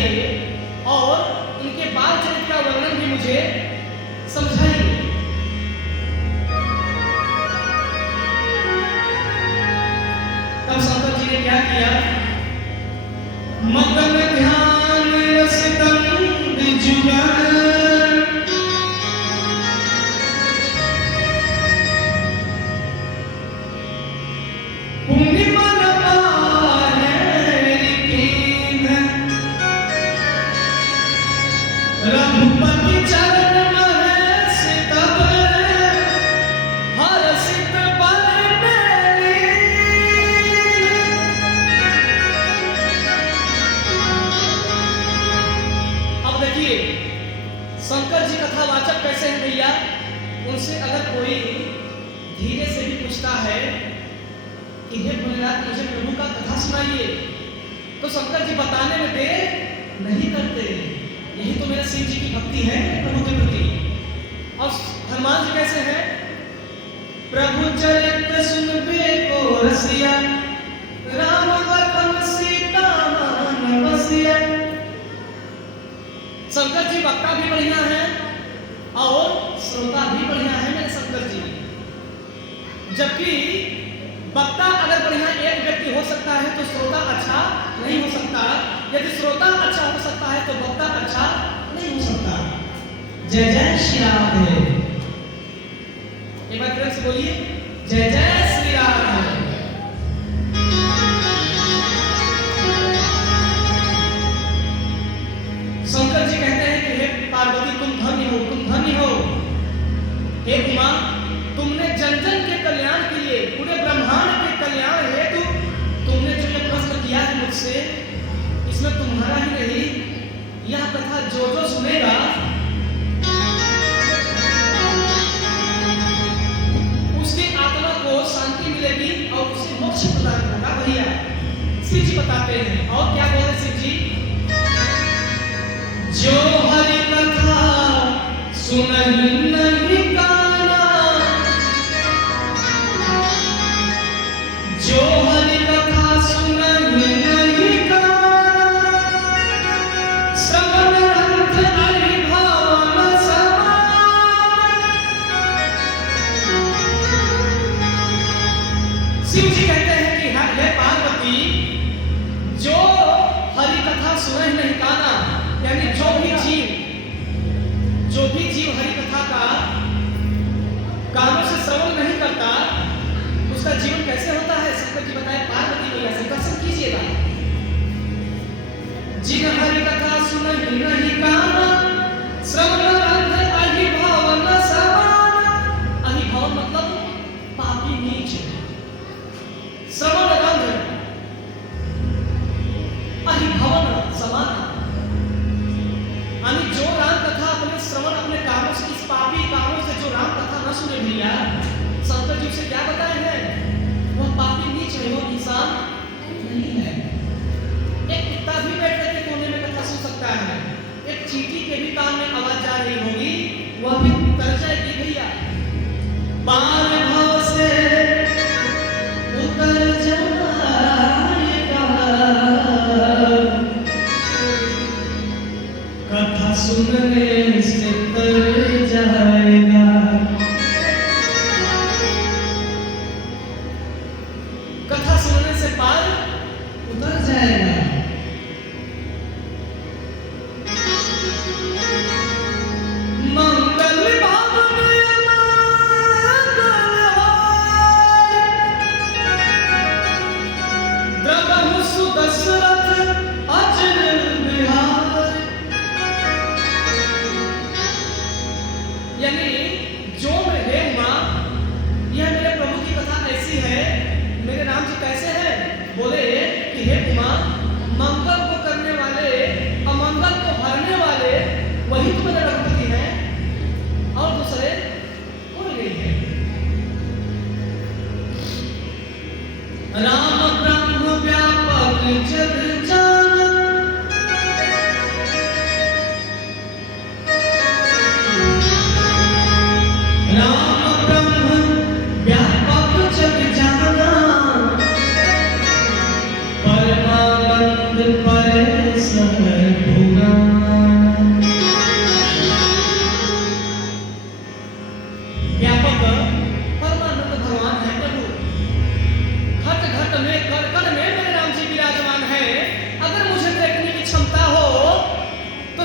समझाइए और इनके बाल चरित्र का वर्णन भी मुझे समझाइए। तब शंकर जी ने क्या किया? मगन ध्यान रसितम विजुगल रघुपति चरण महस तब हरसित बल मेली। अब देखिए शंकर जी कथावाचक कैसे हैं भैया। उनसे अगर कोई धीरे से भी पूछता है कि हे भोलेनाथ मुझे प्रभु का कथा सुनाइए, तो शंकर जी बताने में देर नहीं करते। यही तो मेरे शिव जी की भक्ति है प्रभु के प्रति। और हनुमान जी कैसे हैं? प्रभु चरित्र सुनबे को रसिया, राम लखन सीता मान बसिया। शंकर जी वक्ता भी बढ़िया है और श्रोता भी बढ़िया है मेरे शंकर जी। जबकि वक्ता अगर बढ़िया एक व्यक्ति हो सकता है तो श्रोता अच्छा नहीं हो सकता। यदि श्रोता अच्छा हो सकता है तो वक्ता अच्छा नहीं हो सकता। जय जय श्री राम। एक बार प्रेम से बोलिए जय जय श्री राम। शंकर जी कहते हैं कि हे पार्वती तुम धन्य हो, तुम धन्य हो। हे उमा तुमने जन जन के कल्याण के लिए, पूरे ब्रह्मांड के कल्याण हेतु तुमने जो ये प्रश्न किया है मुझसे, इसमें तुम्हारा ही नहीं, यह कथा जो जो सुनेगा उसकी आत्मा को शांति मिलेगी और उसे मोक्ष प्रदान होगा। भैया शिव जी बताते हैं। और क्या बोले शिव जी? जो हरि कथा सुनहि नहीं काना, जो हरि कथा सुनहि नहीं काना, श्रवण ग्रंथ हरि भावन समान। शिव जी कहते हैं कि हे पार्वती जो हरि कथा सुनहि नहीं काना, यानी जो भी जीव हरि कथा का कानों से श्रवण नहीं करता उसका जीवन कैसे होता है? शंकर जी बताए पार्वती मैया से दर्शन कीजिएगा। जिन हरि कथा सुनहि नहीं काना, श्रवण ग्रंथ अहि भावन समान। अहि भावन मतलब पापी नीच। श्रवण ग्रंथ अहि भावन समान, यानी जो राम कथा अपने श्रवण अपने कानों से, इस पापी कानों से जो राम कथा न सुने भैया, शंकर जी से क्या बताए हैं? वह पापी नीच है, वह इंसान नहीं है। एक कुत्ता भी बैठ करके कोने में कथा सुन सकता है। एक चींटी के भी कान में आवाज जा रही होगी, वह भी कर जाएगी भैया। पार भाव से उतर जाएगा, कथा सुनने से तर जाएगा। कथा सुनने से पार उतर जाएगा। मंगल भावन मंगल होय, द्रवहु सुदशरथ अजर बिहार।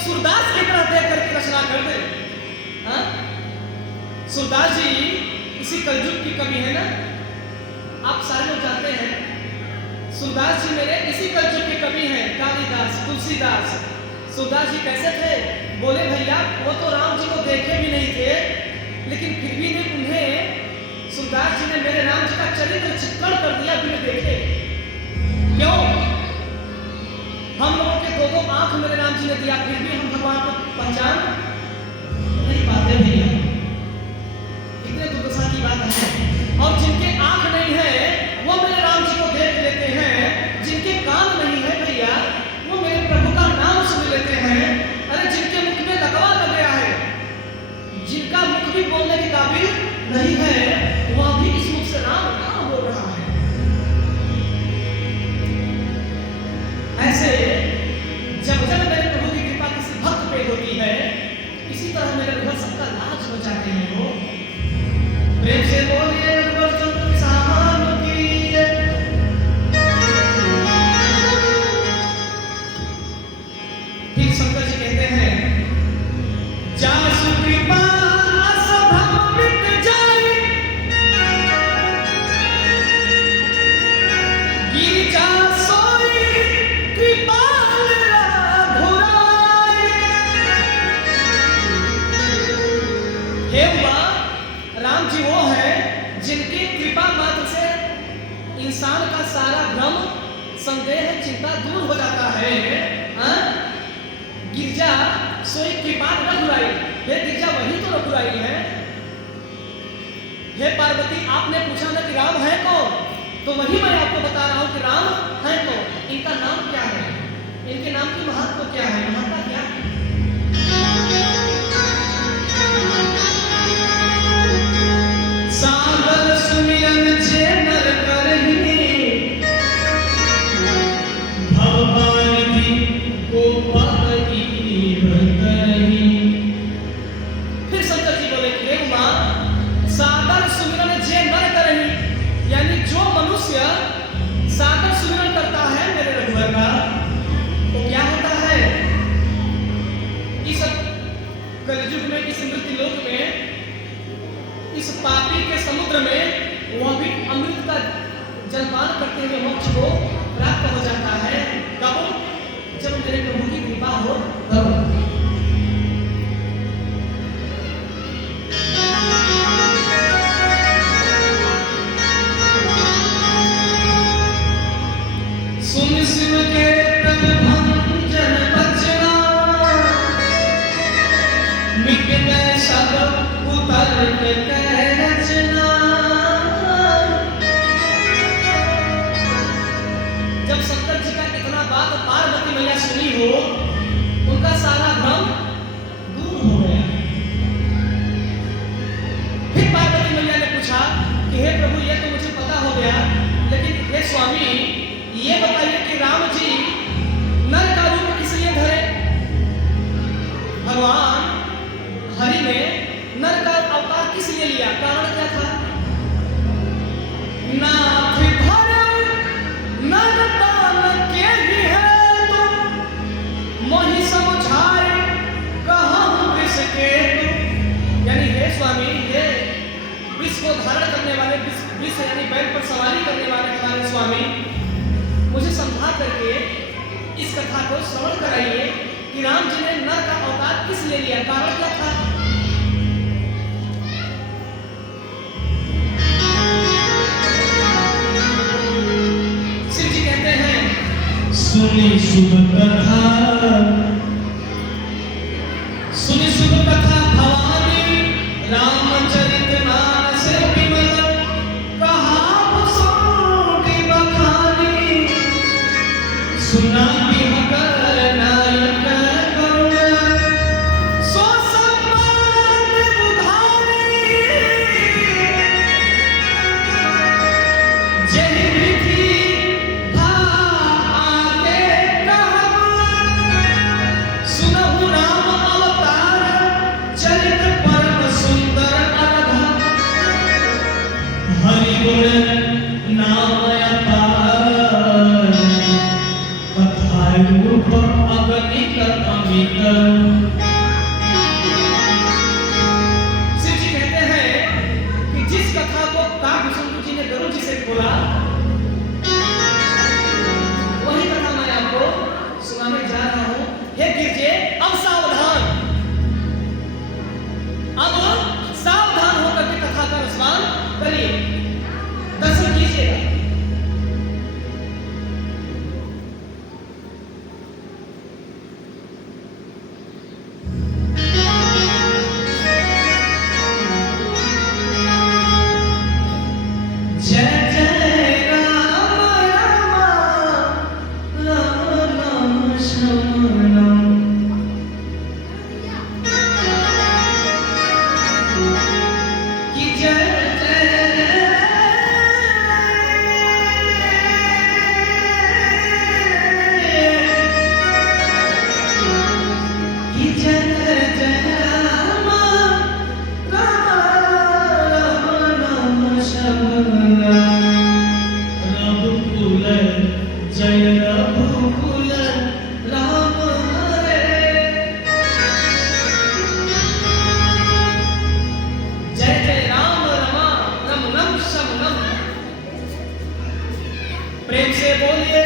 सूरदास की तरह देख करके रचना कर दे। हाँ? सूरदास जी इसी कलयुग की कवि है ना, आप सारे लोग जानते हैं। सूरदास जी मेरे इसी कलयुग के कवि हैं, कालिदास, तुलसीदास। सूरदास जी कैसे थे? बोले भैया वो तो राम जी को देखे भी नहीं थे, लेकिन फिर भी ने उन्हें, सूरदास जी ने मेरे राम जी का चरित्र चित्रण कर दिया बिना देखे। क्यों? हम लोगों के दो दो आंख मेरे राम जी ने दिया, फिर भी हम भगवान को पहचान नहीं पाते भैया। कितने दुर्दशा की बात है। और जिनके आंख नहीं है वो मेरे राम जी को देख लेते हैं, जिनके कान नहीं है भैया वो मेरे प्रभु का नाम सुन लेते हैं। अरे जिनके मुख में लकवा लग गया है, जिनका मुख भी बोलने के काबिल नहीं है, वह भी इस मुख से राम नाम बोल रहा है। ऐसे जब जब मेरे प्रभु की कृपा किसी भक्त पे होती है, इसी तरह मेरे घर सबका लाज हो जाते हैं। वो प्रेम से बोलिए रघुवर चंद्र सामान की जय। फिर शंकर जी कहते हैं, जासु कृपा असभ्रम मिट जाए, गिरिजा सोई कृपाल रघुराई। हे मां, राम जी वो है जिनकी कृपा मात्र से इंसान का सारा भ्रम, संदेह, चिंता दूर हो जाता है। हाँ? गिरजा सोई कृपा रघुराई। हे गिरजा वही तो रघुराई है। हे पार्वती आपने पूछा ना कि राम है कौन, तो वही मैं आपको बता रहा हूं कि राम है कौन। इनका नाम क्या है, इनके नाम की महत्व क्या है, महत्ता क्या है। सागर सुमिरन जे नर करहि, भवबारिधि गोपालि भतरहि। फिर शंकर जी बोले कि हे मां, सागर सुमिरन जे नर करहि, यानी जो मनुष्य सागर सुमिरन करता है मेरे रघुवर का, तो क्या होता है? इस कलयुग में, इस मृत्यु लोक में, इस पापी के समुद्र में वह भी अमृत का जलपान करते हुए मोक्ष को प्राप्त हो जाता है। कब? जब मेरे प्रभु की कृपा हो तब। सुन शिव के प्रभंजन बचना, मिट गए सब उतर के रचना। जब शंकर जी का इतना बात पार्वती मैया सुनी हो, उनका सारा भ्रम दूर हो गया। फिर पार्वती मैया ने पूछा कि हे प्रभु ये तो मुझे पता हो गया, लेकिन हे स्वामी ये बताइए कि राम जी नर का रूप किस लिए धरे? भगवान हरि ने नर का अवतार किस लिए लिया, कारण क्या था? नाथ धरे नर तान के ही है तुम, मोहि समझाए कहूं विष के तुम। यानी हे स्वामी, हे विष को धारण करने वाले, विष यानी बैल पर सवारी करने वाले हमारे स्वामी, मुझे समझा करके इस कथा को श्रवण कराइए कि राम जी ने नर का अवतार किस लिए लिया, कारण क्या था? शिव जी कहते हैं, सुनी शुभ कथा, सुनी शुभ कथा भवानी, रामचरित मानस विमल, कहा सोटी बखानी। सुना बिहकर नायक करुण, सो सम्मान उधारी। जय विधि भा आगे कहब, सुनहु राम अवतार, चरित परम सुंदर अनघा। हरि गुण नाम अपार, कथा रूप अगणित शिव जी कहते हैं कि जिस कथा को काव्यसुंदर जी ने गरुड़ जी से बोला, वही कथा मैं आपको सुनाने जा रहा हूं। हे गिरजे, अब सावधान, अब सावधान होकर के कथा का रसपान करिए, दर्शन कीजिएगा। प्रेम से बोलिए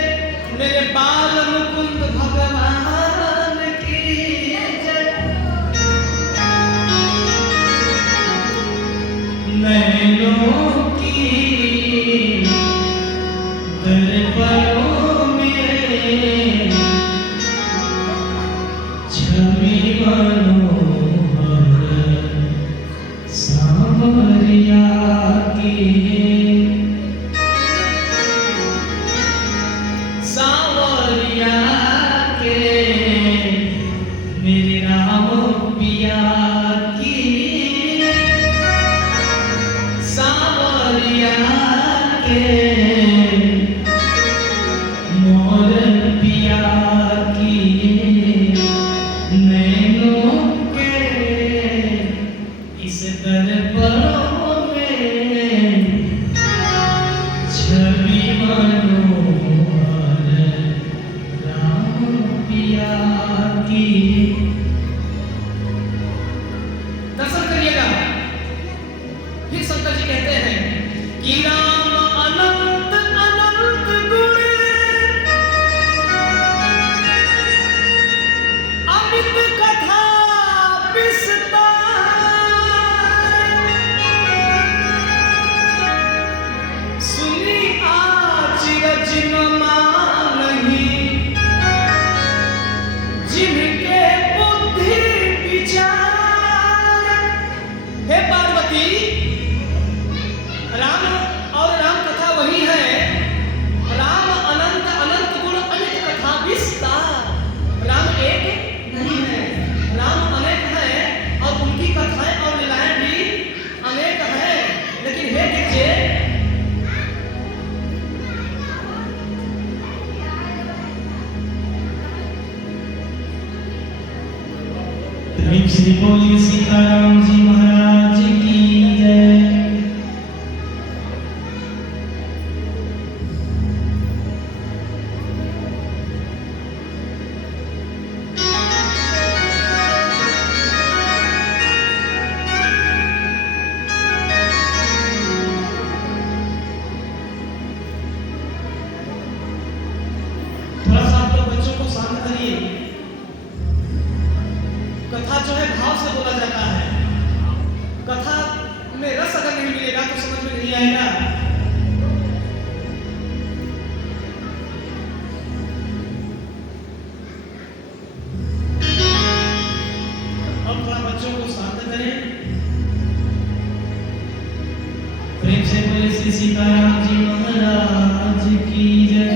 मेरे बाल मुकुंद भगवान की जय। नैनों की दरबारों में छवि मनोहर सांवरिया की, सांवरिया के मेरे राम पिया की, सांवरिया के मोर पिया की, नैनों के इस दरबारों में छवि मनोहर राम पिया की। दर्शन करिएगा। फिर शंकर जी कहते हैं कि राम अनंत अनंत गुण अमित कथा विस्तार, सुनी आचिरज न मानही, जिनके बुद्धि विचार। हे पार्वती, राम और राम कथा वही है। राम अनंत अनंत गुण अमित कथा विस्तार। राम एक नहीं है, राम अनेक है और उनकी कथाएं और लीलाएं भी अनेक है। लेकिन हे गिरजे, प्रेम से बोलिए सीताराम जी महाराज की जय। थोड़ा सा आप लोग बच्चों को शांत करिए। कथा जो है भाव से बोला जाता है। कथा में रस अगर नहीं मिलेगा तो समझ में नहीं आएगा। अब थोड़ा बच्चों को शांत करें। प्रेम से बोले श्री सीताराम जी महाराज की जय।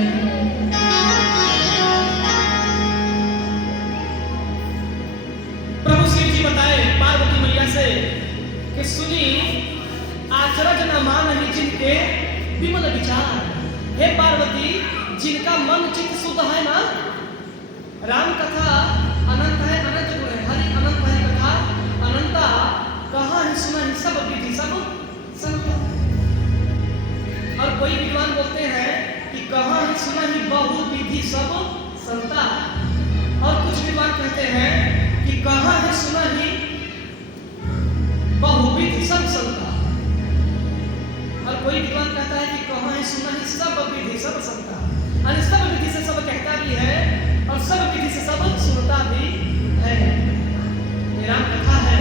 प्रभु शिव जी बताए पार्वती मैया से कि सुनी आचरज न मानहि जिनके विमल विचार। हे पार्वती, जिनका मन चित्त शुद्ध है ना, राम कथा अनंत है, अनंत गुण है, हरि अनंत है कथा अनंता, कहाँ है सुना ही सब विधि सब संता। और कोई विद्वान बोलते हैं कि कहाँ है सुना ही बहु विधि सब संता। और कुछ विद्वान कहते हैं सुना ही बहुविध सब संता। और कोई विद्वान कहता है कि कहाँ है सुना ही सब विधि सब संता, और सब विधि से सब कहता भी है और सब विधि से सब सुनता भी है। ये राम कथा है।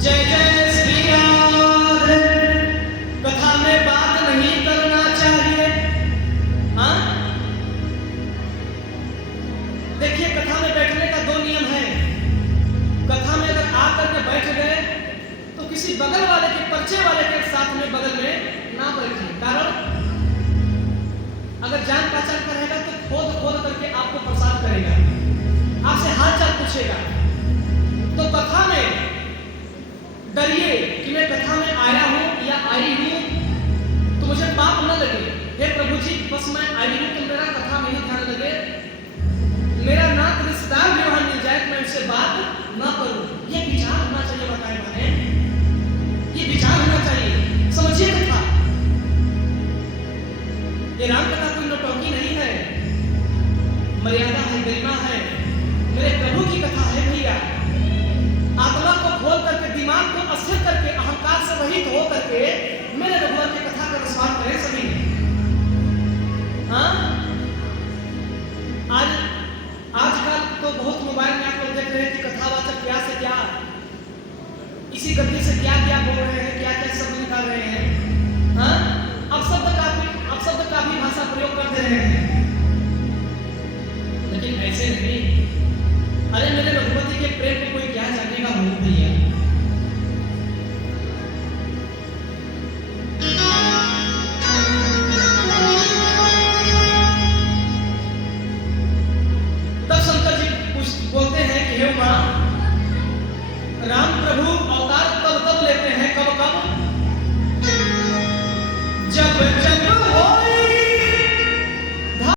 जय जय श्री राधे। कथा में बात नहीं करना चाहिए। हाँ, देखिए कथा में बैठने का दो नियम है। कथा में अगर आकर के बैठ गए तो किसी बगल वाले के परिचय वाले के साथ में बगल में ना बैठे। कारण अगर जान पहचान का रहेगा तो खोद खोद करके आपको प्रसाद करेगा, आपसे हाल चाल पूछेगा। तो कथा में डरिए कि मैं कथा में आया हूं या आई हूं तो मुझे पाप न लगे। हे प्रभु जी, बस मैं आई हूं तो मेरा कथा में ही ध्यान लगे, मेरा ना रिश्तेदार भी वहां मिल जाए तो मैं उससे बात ना करूं। ये विचार होना चाहिए। बताए बहन, ये विचार होना चाहिए। समझिए कथा, ये राम कथा कोई नौटंकी नहीं है, मर्यादा है, गरिमा है। मेरे प्रभु की कथा है भैया। आत्मा को खोल करके, दिमाग को अस्थिर करके, अहंकार से रहित हो करके मेरे रघुवर की कथा का रसपान करें सभी। हाँ, आजकल तो बहुत मोबाइल में आप लोग देख रहे हैं कि कथावाचक क्या से क्या, इसी गति से क्या क्या बोल रहे हैं, क्या क्या शब्द निकाल रहे हैं। हाँ, अब शब्द का भी भाषा प्रयोग कर दे रहे हैं, लेकिन ऐसे नहीं। अरे मेरे रघुपति के प्रेम को कोई क्या जानेगा हो भैया। तब शंकर जी बोलते हैं कि हे मां, राम प्रभु अवतार तब लेते हैं, कब कब, जब